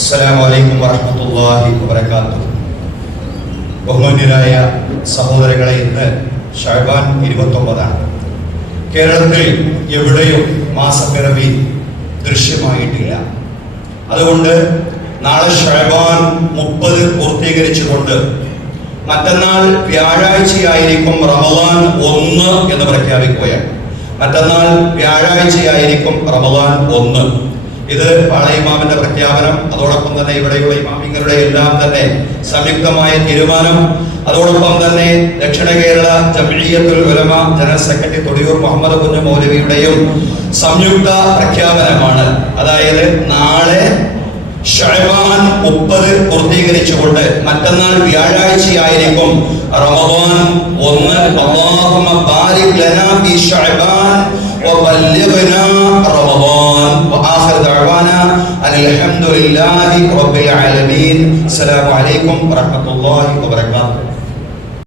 അസ്സലാമു അലൈക്കും വറഹ്മത്തുള്ളാഹി വബറകാതുഹു. ബഹുമാന്യരായ സഹോദരങ്ങളെ, ഇന്ന് ശഅബാൻ 29 കേരളത്തിൽ എവിടെയും മാസപ്പിറവി ദൃശ്യമായിട്ടില്ല. അതുകൊണ്ട് നാളെ ശഅബാൻ 30 പൂർത്തീകരിച്ചുകൊണ്ട് മറ്റന്നാൾ വ്യാഴാഴ്ചയായിരിക്കും റമദാൻ 1 എന്ന് പ്രഖ്യാപിക്കുകയാണ്. മറ്റന്നാൾ വ്യാഴാഴ്ചയായിരിക്കും റമദാൻ 1. ഇത് പാളയ ഇമാമിന്റെ പ്രഖ്യാപനം, അതോടൊപ്പം തന്നെ ഇവിടെയുള്ള ഇമാമിങ്ങളുടെ എല്ലാം തന്നെ സംയുക്തമായ തീരുമാനം, അതോടൊപ്പം തന്നെ ദക്ഷിണ കേരള ജംഇയ്യത്തുൽ ഉലമ ജനറൽ സെക്രട്ടറി തൊടിയൂർ മുഹമ്മദ് കുഞ്ഞ് മൗലവിയുടെയും സംയുക്ത പ്രഖ്യാപനമാണ്. അതായത് നാളെ ശഅബാൻ 30 പൂർത്തീകരിച്ചുകൊണ്ട് മറ്റന്നാൾ വ്യാഴാഴ്ചയായിരിക്കും റമദാൻ 1. അല്ലാഹുമ്മ ബാരിക് ലനാ ഫീ ശഅബാൻ വബല്ലിഗ്നാ റമദാൻ. വആഖിറു ദഅവാനാ അൽഹംദുലില്ലാഹി റബ്ബിൽ ആലമീൻ. അസ്സലാമു അലൈക്കും വറഹ്മത്തുള്ളാഹി വബറകാതുഹു.